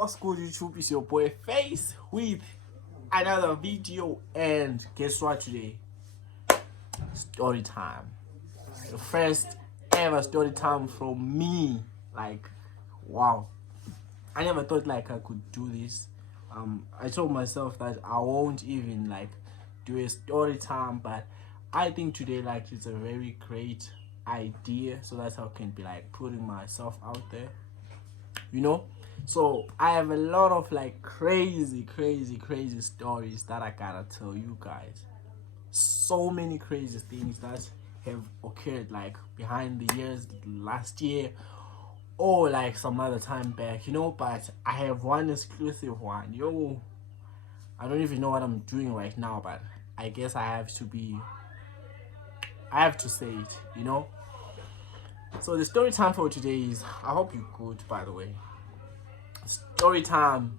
What's good, YouTube? It's your boy Face with another video, and guess what today? Story time. The first ever story time from me. Like, wow. I never thought like I could do this. I told myself that I won't even like do a story time, but I think today like it's a very great idea, so that's how I can be like putting myself out there, you know. So I have a lot of like crazy stories that I gotta tell you guys. So many crazy things that have occurred like behind the years, last year or like some other time back, you know. But I have one exclusive one. Yo, I don't even know what I'm doing right now, but I guess I have to say it, you know. So the story time for today is, I hope you're good, by the way. Story time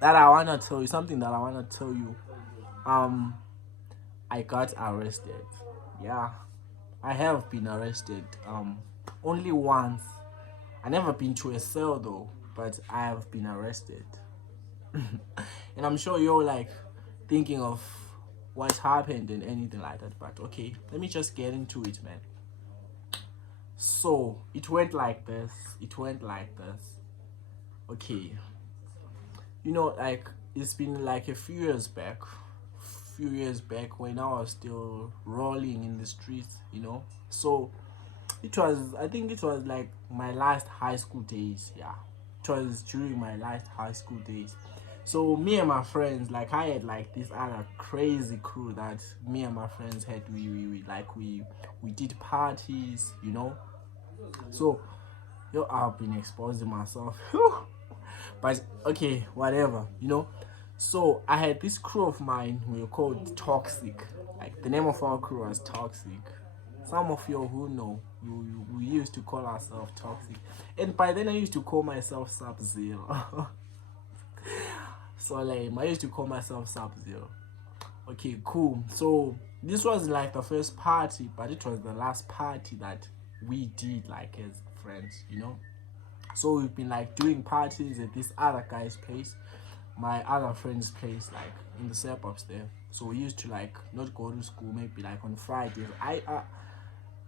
that I wanna tell you, something that I wanna tell you. Um, I got arrested. Yeah, I have been arrested. Only once. I never been to a cell though, but I have been arrested. And I'm sure you're like thinking of what happened and anything like that. But okay, let me just get into it, man. So it went like this. It went like this. Okay, you know, like it's been like a few years back when I was still rolling in the streets, you know. So it was, I think it was like my last high school days. Yeah, it was during my last high school days. So me and my friends, like I had like this other crazy crew that me and my friends had. We did parties, you know. So yo, I've been exposing myself. But okay, whatever, you know. So I had this crew of mine, we were called Toxic. Like the name of our crew was Toxic. Some of you who know, we used to call ourselves Toxic. And by then I used to call myself Sub Zero. So lame. I used to call myself Sub Zero. Okay, cool. So this was like the first party, but it was the last party that we did like as friends, you know. So we've been like doing parties at this other guy's place, my other friend's place, like in the suburbs there. So we used to like not go to school, maybe like on Fridays.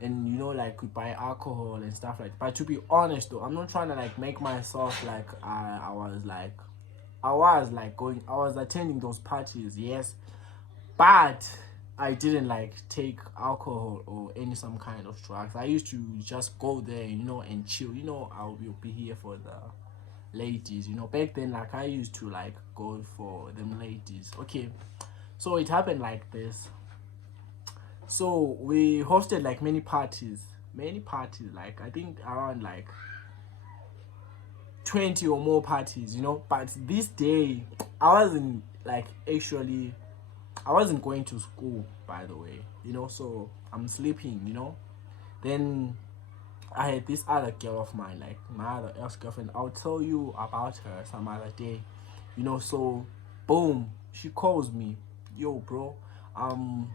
And you know, like we buy alcohol and stuff like that. But to be honest though, I'm not trying to like make myself like I was attending those parties, yes, but I didn't like take alcohol or any some kind of drugs. I used to just go there, you know, and chill. You know, I will be here for the ladies. You know, back then, like I used to like go for them ladies. Okay, so it happened like this. So we hosted like many parties. Like I think around like 20 or more parties. You know, but this day I wasn't like actually I wasn't going to school, by the way, you know, so I'm sleeping, you know. Then I had this other girl of mine, like my other ex-girlfriend. I'll tell you about her some other day, you know. So, boom, she calls me, yo, bro, um,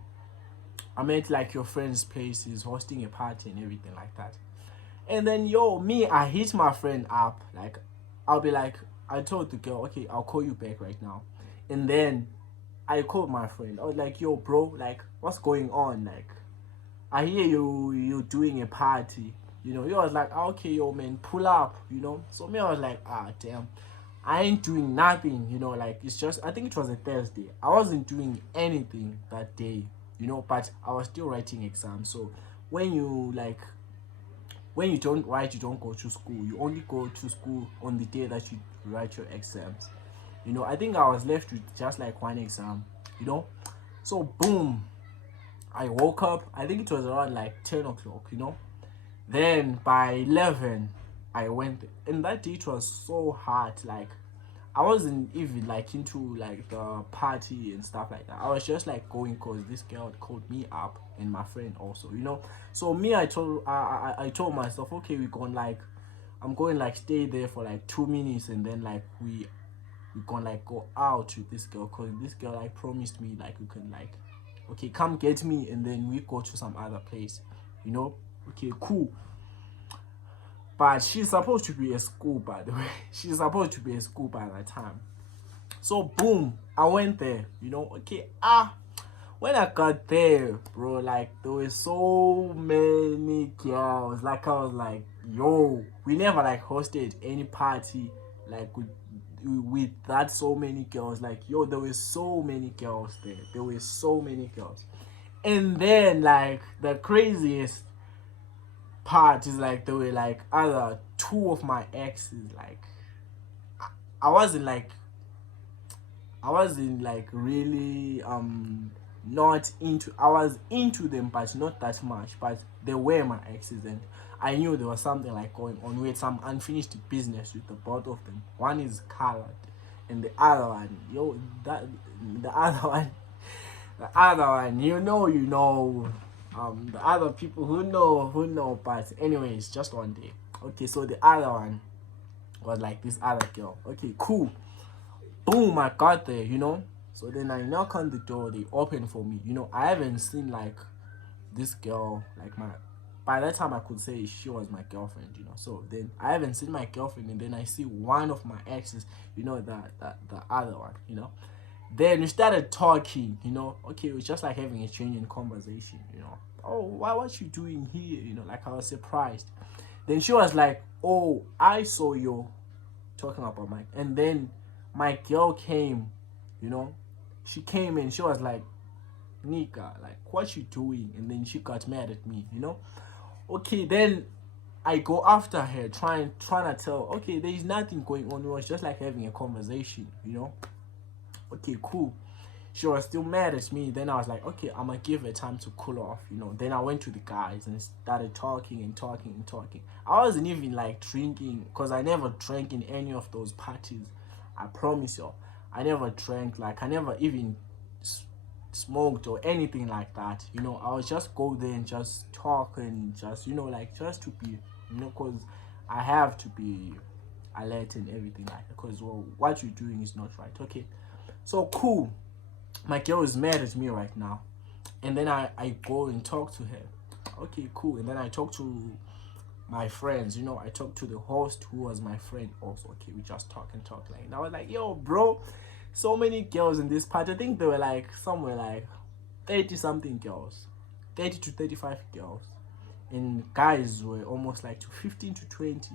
I'm at like your friend's place, he's hosting a party and everything like that. And then, yo, me, I hit my friend up, like, I'll be like, I told the girl, okay, I'll call you back right now. And then I called my friend. I was like, yo, bro, like, what's going on? Like, I hear you doing a party. You know, he was like, ah, okay, yo, man, pull up, you know. So me, I was like, ah, damn, I ain't doing nothing, you know. Like, it's just, I think it was a Thursday. I wasn't doing anything that day, you know, but I was still writing exams. So when you like, when you don't write, you don't go to school. You only go to school on the day that you write your exams. You know, I think I was left with just like one exam, you know. So boom, I woke up. I think it was around like 10 o'clock, you know. Then by 11, I went. And that day it was so hot. Like, I wasn't even like into like the party and stuff like that. I was just like going because this girl had called me up and my friend also, you know. So me, I told myself, okay, we're going like, I'm going like stay there for like 2 minutes and then like we gonna like go out with this girl because this girl like promised me like we can like, okay, come get me and then we go to some other place, you know. Okay, cool. But she's supposed to be a school, by the way. She's supposed to be a school by that time. So boom, I went there, okay. When I got there, bro, like there were so many girls. Like I was like, yo, we never like hosted any party like with that so many girls. Like, yo, there were so many girls there. There were so many girls. And then like the craziest part is like there were like other two of my exes. Like I wasn't like I wasn't like really not into, I was into them but not that much, but they were my exes and I knew there was something like going on with some unfinished business with the both of them. One is colored and the other one, the other one, the other people who know, but anyways, just one day. Okay, so the other one was like this other girl. Okay, cool. Boom, I got there, So then I knock on the door, they open for me. I haven't seen like this girl, like by that time I could say she was my girlfriend, So then I haven't seen my girlfriend and then I see one of my exes, the other one, Then we started talking, Okay, it was just like having a genuine conversation, Oh, what you doing here? Like I was surprised. Then she was like, oh, I saw you talking about Mike. And then my girl came, she came and she was like, Nika, like what you doing? And then she got mad at me, Okay, then I go after her, trying to tell, okay, there is nothing going on. It was just like having a conversation, Okay, cool. She was still mad at me. Then I was like, okay, I'm gonna give her time to cool off, Then I went to the guys and started talking and talking and talking. I wasn't even like drinking because I never drank in any of those parties. I promise you, I never drank. Like I never even smoked or anything like that. I would just go there and just talk and just like just to be, because I have to be alert and everything like that. Because what you're doing is not right. Okay, so cool. My girl is mad at me right now, and then I go and talk to her. Okay, cool. And then I talk to my friends, I talked to the host who was my friend also. Okay, we just talk and and I was like, yo bro, so many girls in this party. I think there were like somewhere like 30 something girls, 30 to 35 girls, and guys were almost like to 15 to 20.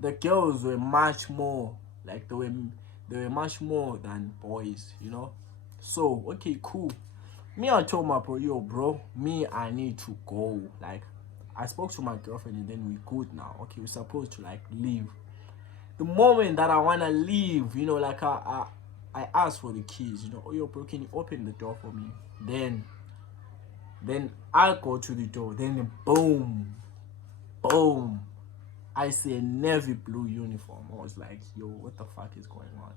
The girls were much more, like they were much more than boys, So okay, cool. Me, I told my bro, yo bro, me, I need to go. Like I spoke to my girlfriend and then we good now. Okay, we're supposed to like leave. The moment that I wanna leave, like I asked for the keys, oh yo bro, can you open the door for me? Then I go to the door, then boom, I see a navy blue uniform. I was like, yo, what the fuck is going on?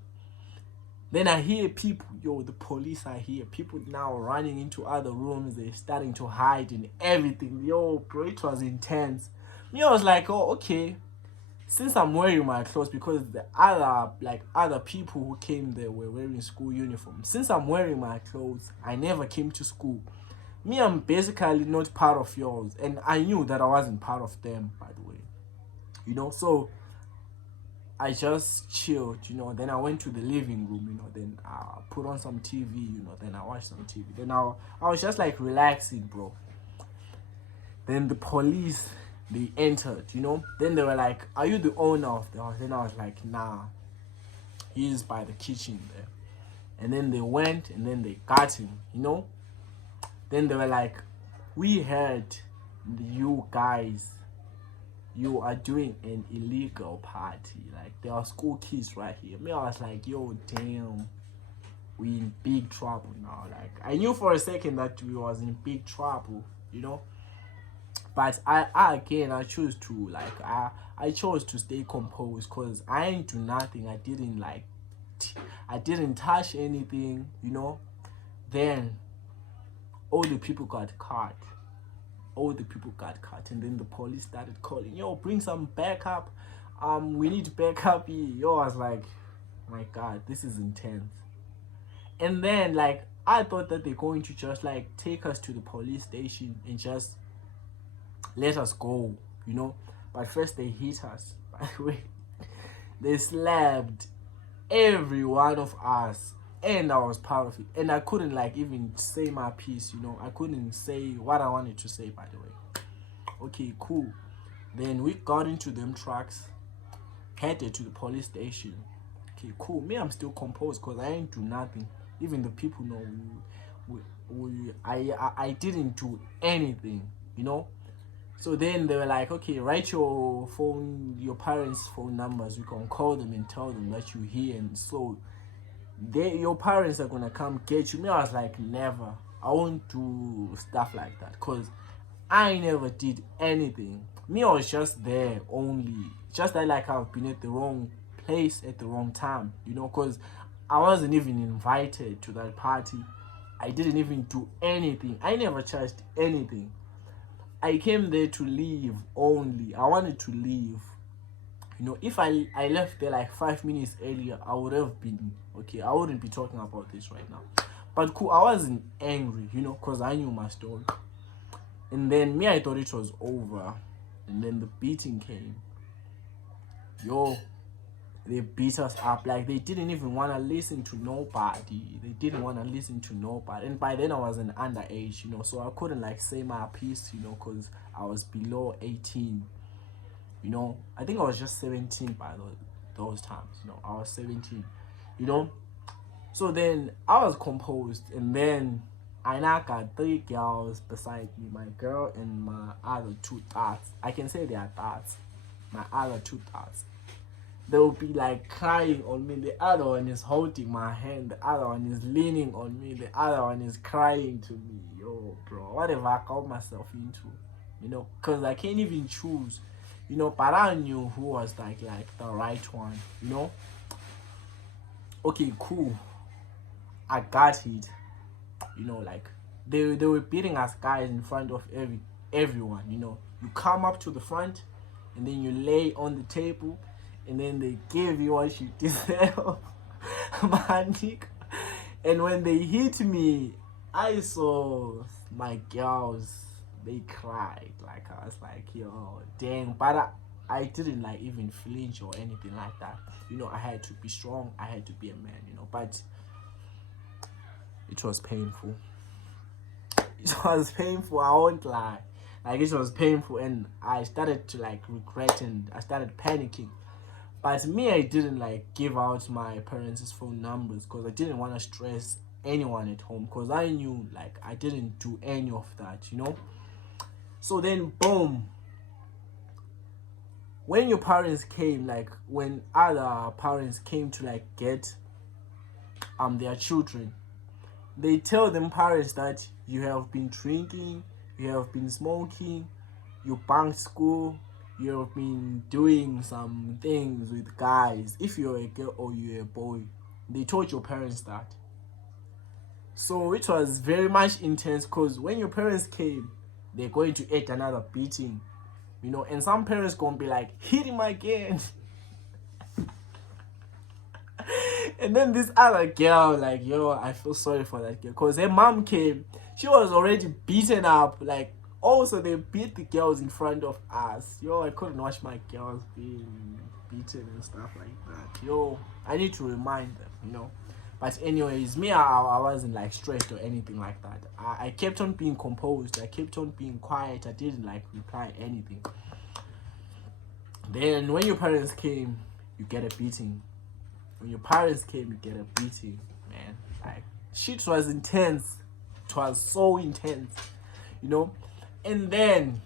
Then I hear people, the police are here. People now running into other rooms. They're starting to hide and everything. Yo, bro, it was intense. Me, I was like, oh, okay. Since I'm wearing my clothes, because the other people who came there were wearing school uniforms. Since I'm wearing my clothes, I never came to school. Me, I'm basically not part of yours. And I knew that I wasn't part of them, by the way. So I just chilled, then I went to the living room, then I put on some TV, then I watched some TV. Then I was just like relaxing, bro. Then the police, they entered, Then they were like, are you the owner of the house? Then I was like, nah, he's by the kitchen there. And then they went and then they got him, Then they were like, we heard you guys, you are doing an illegal party. Like there are school kids right here. Me, I was like, yo, damn, we in big trouble now. Like I knew for a second that we was in big trouble, But I chose to I chose to stay composed because I ain't do nothing. I didn't touch anything, Then all the people got caught. And then the police started calling, yo, bring some backup, we need backup. Yo, I was like, my god, this is intense. And then like I thought that they're going to just like take us to the police station and just let us go, But first they hit us. By the way, they slapped every one of us, and I was part of it. And I couldn't like even say my piece, you know. I couldn't say what I wanted to say, by the way. Okay, cool. Then we got into them trucks, headed to the police station. Okay, cool. Me, I'm still composed because I ain't do nothing. Even the people know I didn't do anything, you know. So then they were like, okay, write your parents' phone numbers. We can call them and tell them that you're here. And so your parents are gonna come get you. Me, I was like, never. I won't do stuff like that because I never did anything. Me, I was just there only. Just that like I've been at the wrong place at the wrong time, you know, because I wasn't even invited to that party. I didn't even do anything. I never charged anything. I came there to leave only. I wanted to leave. You know, if I left there like 5 minutes earlier, I would have been okay. I wouldn't be talking about this right now. But cool, I wasn't angry, you know, because I knew my story. And then me, I thought it was over. And then the beating came. Yo, they beat us up. Like, they didn't even want to listen to nobody. They didn't want to listen to nobody. And by then, I was an underage, you know, so I couldn't, like, say my piece, you know, because I was below 18. You know, I think I was just 17 by those times, you know. I was 17, you know. So then, I was composed, and then I now got 3 girls beside me. My girl and my other 2 thoughts. I can say they are thoughts. My other 2 thoughts. They will be like crying on me. The other one is holding my hand. The other one is leaning on me. The other one is crying to me. Yo, bro, what have I got myself into? You know, because I can't even choose. You know, but I knew who was like the right one. You know. Okay, cool. I got it. You know, like they were beating us guys in front of everyone. You know, you come up to the front, and then you lay on the table. And then they give you what you deserve, man. And when they hit me, I saw my girls, they cried. Like, I was like, yo, dang. But I didn't like even flinch or anything like that. You know, I had to be strong. I had to be a man, you know. But it was painful. It was painful, I won't lie. Like, it was painful, and I started to like regret, and I started panicking. But me, I didn't like give out my parents' phone numbers because I didn't want to stress anyone at home, because I knew like I didn't do any of that, you know. So then, boom, when your parents came, like when other parents came to like get their children, they tell them parents that you have been drinking, you have been smoking, you bunked school, you have been doing some things with guys. If you're a girl or you're a boy, they told your parents that. So it was very much intense, because when your parents came, they're going to eat another beating, you know. And some parents gonna be like, hit him again. And then this other girl, like, yo, I feel sorry for that girl, because her mom came, she was already beaten up. Like, also they beat the girls in front of us. Yo, I couldn't watch my girls being beaten and stuff like that. Yo, I need to remind them, you know. But anyways, me, I wasn't like stressed or anything like that. I kept on being composed. I kept on being quiet. I didn't like reply anything. Then when your parents came, you get a beating. When your parents came, you get a beating, man. Like, shit was intense. It was so intense, you know. And then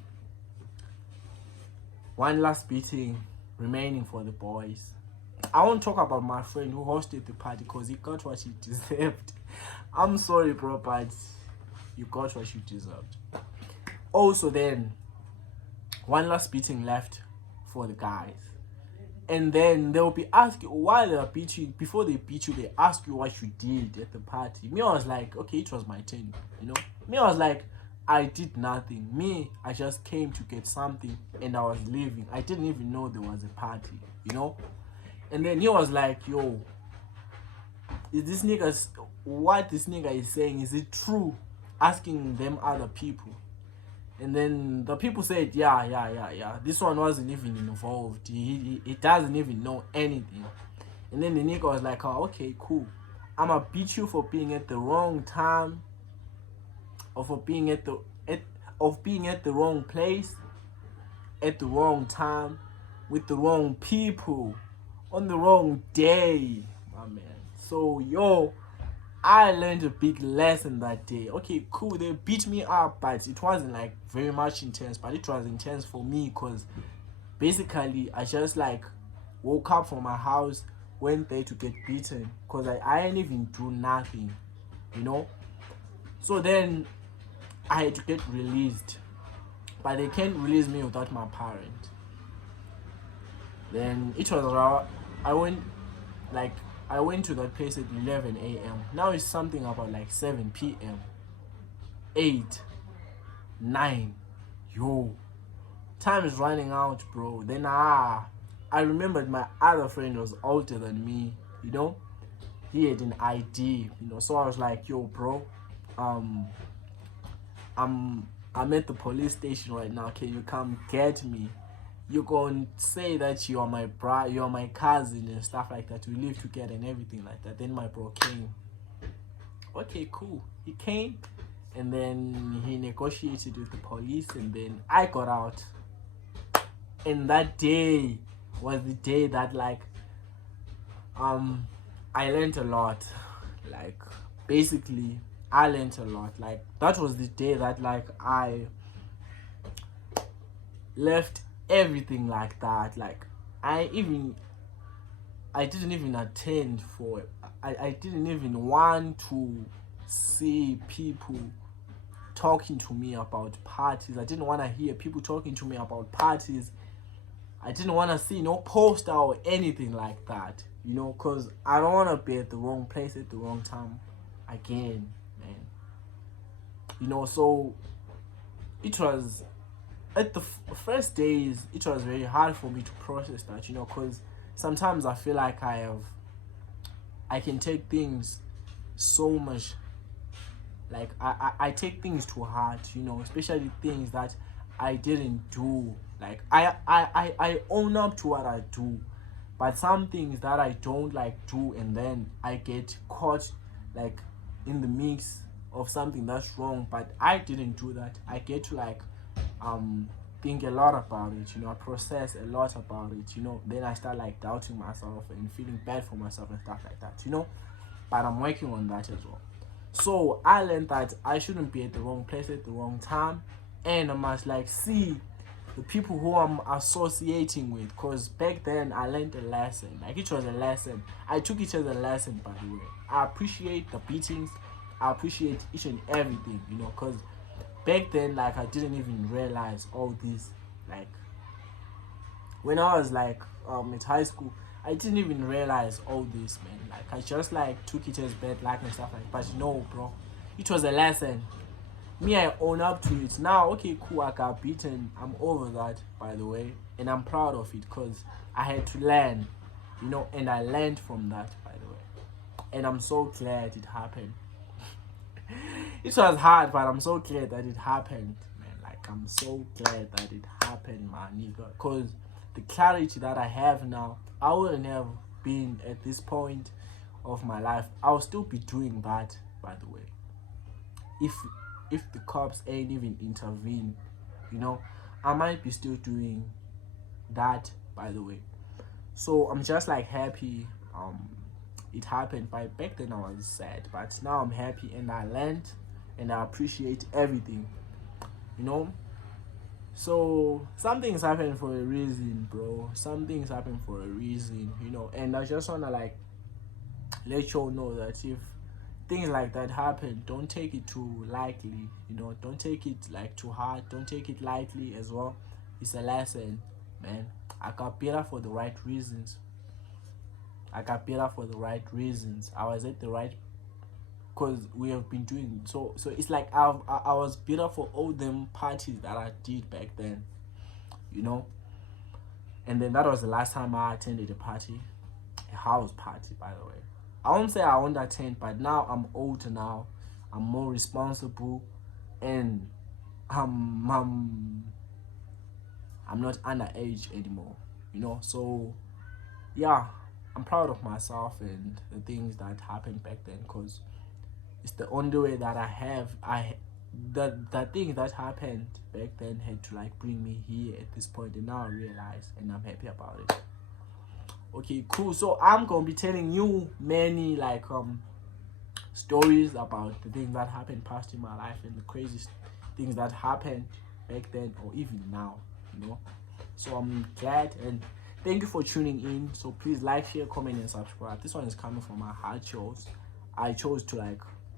one last beating remaining for the boys. I won't talk about my friend who hosted the party, because he got what he deserved. I'm sorry, bro, but you got what you deserved. Also, then one last beating left for the guys. And then they'll be asking why they beat you. Before they beat you, they ask you what you did at the party. Me, I was like, okay, it was my turn, you know. Me, I was like, I did nothing. Me, I just came to get something and I was leaving. I didn't even know there was a party, you know. And then he was like, yo, is this nigga, what this nigga is saying, is it true? Asking them other people. And then the people said, yeah. This one wasn't even involved. He doesn't even know anything. And then the nigga was like, oh, okay, cool. I'ma beat you for being at the wrong time, or for being at the wrong place, at the wrong time, with the wrong people, on the wrong day, my man. So yo, I learned a big lesson that day. Okay, cool. They beat me up, but it wasn't like very much intense. But it was intense for me because basically I just like woke up from my house, went there to get beaten because I didn't even do nothing, you know. So then I had to get released, but they can't release me without my parent. Then it was around, I went like I went to that place at 11 a.m. Now it's something about like 7 p.m. 8, 9. Yo, time is running out, bro. Then I remembered my other friend was older than me, you know. He had an ID, you know. So I was like, yo, bro, I'm at the police station right now. Can you come get me? You gonna say that you are my brother, you are my cousin and stuff like that. We live together and everything like that. Then my bro came. Okay, cool. He came and then he negotiated with the police and then I got out. And that day was the day that like I learned a lot. Like basically I learned a lot. Like that was the day that like I left everything like that. Like I didn't even attend for it. I didn't even want to see people talking to me about parties. I didn't want to hear people talking to me about parties. I didn't want to see no poster or anything like that, you know, because I don't want to be at the wrong place at the wrong time again, man. You know, so it was, at the first days, it was very hard for me to process that, you know, because sometimes I feel like I can take things so much, like I take things too hard, you know, especially things that I didn't do. Like I own up to what I do, but some things that I don't like do and then I get caught like in the mix of something that's wrong, but I didn't do that. I get to like think a lot about it, you know. I process a lot about it, you know. Then I start like doubting myself and feeling bad for myself and stuff like that, you know. But I'm working on that as well. So I learned that I shouldn't be at the wrong place at the wrong time, and I must like see the people who I'm associating with, because back then I learned a lesson. Like it was a lesson. I took it as a lesson, by the way. I appreciate the beatings. I appreciate each and everything, you know, because back then like I didn't even realize all this. Like when I was like at high school, I didn't even realize all this, man. Like I just like took it as bad luck and stuff like that. But no, bro, it was a lesson. Me, I own up to it now. Okay, cool, I got beaten. I'm over that, by the way, and I'm proud of it because I had to learn, you know, and I learned from that, by the way, and I'm so glad it happened. It was hard, but I'm so glad that it happened, man. Like I'm so glad that it happened, my nigga, because the clarity that I have now, I wouldn't have been at this point of my life. I'll still be doing that, by the way, if the cops ain't even intervene, you know. I might be still doing that, by the way. So I'm just like happy it happened. But back then I was sad, but now I'm happy and I learned and I appreciate everything, you know. So some things happen for a reason, bro. Some things happen for a reason, you know. And I just wanna like let you all know that if things like that happen, don't take it too lightly, you know. Don't take it like too hard. Don't take it lightly as well. It's a lesson, man. I got better for the right reasons. I got better for the right reasons. I was at the right, because we have been doing so it's like I was bitter for all them parties that I did back then, you know. And then that was the last time I attended a party, a house party, by the way. I won't say I won't attend, but now I'm older now. I'm more responsible and I'm not underage anymore, you know. So yeah, I'm proud of myself and the things that happened back then, because it's the only way that the thing that happened back then had to like bring me here at this point, and now I realize, and I'm happy about it. Okay, cool. So I'm gonna be telling you many like stories about the things that happened past in my life and the craziest things that happened back then or even now, you know. So I'm glad, and thank you for tuning in. So please like, share, comment, and subscribe. This one is coming from my heart. I chose to like